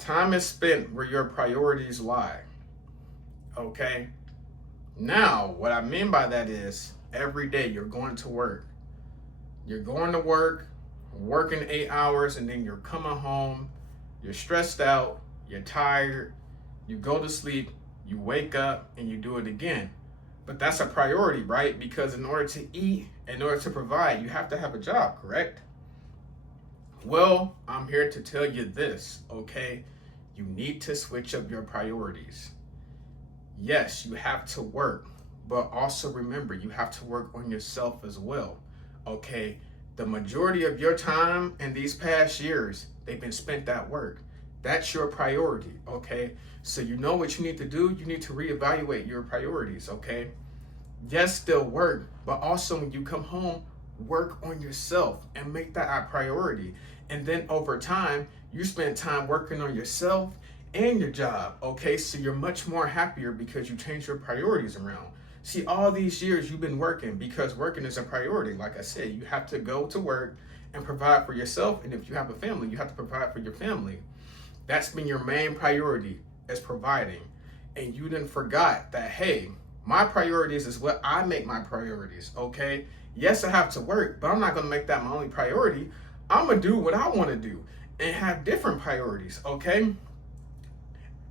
Time is spent where your priorities lie. Okay? Now, what I mean by that is every day you're going to work. You're going to work, working 8 hours, and then you're coming home. You're stressed out, you're tired, you go to sleep, you wake up, and you do it again. But that's a priority, right? Because in order to eat, in order to provide, you have to have a job, correct? Well, I'm here to tell you this, okay? You need to switch up your priorities. Yes, you have to work, but also remember, you have to work on yourself as well, okay? The majority of your time in these past years, they've been spent at work. That's your priority, okay? So you know what you need to do? You need to reevaluate your priorities, okay? Yes, still work, but also when you come home, work on yourself and make that a priority. And then over time, you spend time working on yourself and your job, okay? So you're much more happier because you change your priorities around. See, all these years you've been working because working is a priority. Like I said, you have to go to work and provide for yourself. And if you have a family, you have to provide for your family. That's been your main priority, is providing. And you then forgot that, hey, my priorities is what I make my priorities, okay? Yes, I have to work, but I'm not gonna make that my only priority. I'm gonna do what I wanna do and have different priorities, okay?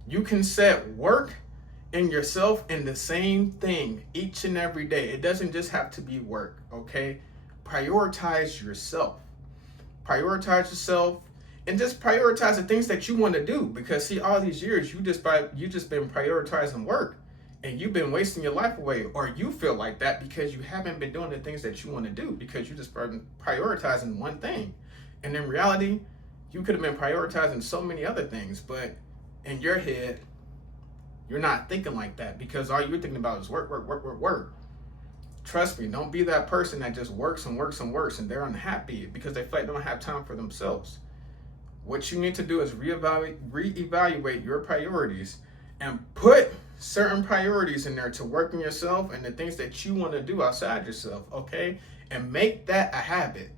You can set work and yourself in the same thing each and every day. It doesn't just have to be work, okay? Prioritize yourself. Prioritize yourself and just prioritize the things that you want to do, because see, all these years you just been prioritizing work and you've been wasting your life away, or you feel like that because you haven't been doing the things that you want to do because you just been prioritizing one thing. And in reality, you could have been prioritizing so many other things, but in your head, you're not thinking like that because all you're thinking about is work, work, work, work, work. Trust me, don't be that person that just works and works and works and they're unhappy because they feel like they don't have time for themselves. What you need to do is reevaluate your priorities and put certain priorities in there to work on yourself and the things that you want to do outside yourself, okay? And make that a habit.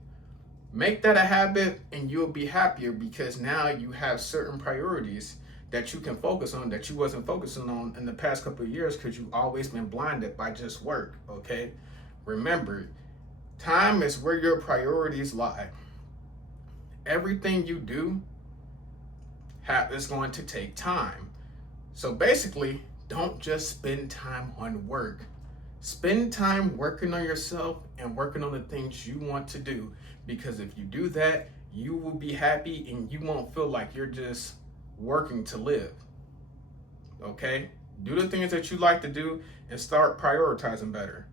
Make that a habit and you'll be happier because now you have certain priorities that you can focus on that you wasn't focusing on in the past couple of years because you've always been blinded by just work, okay? Remember, time is where your priorities lie. Everything you do is going to take time. So basically, don't just spend time on work. Spend time working on yourself and working on the things you want to do, because if you do that, you will be happy and you won't feel like you're just working to live. Okay? Do the things that you like to do and start prioritizing better.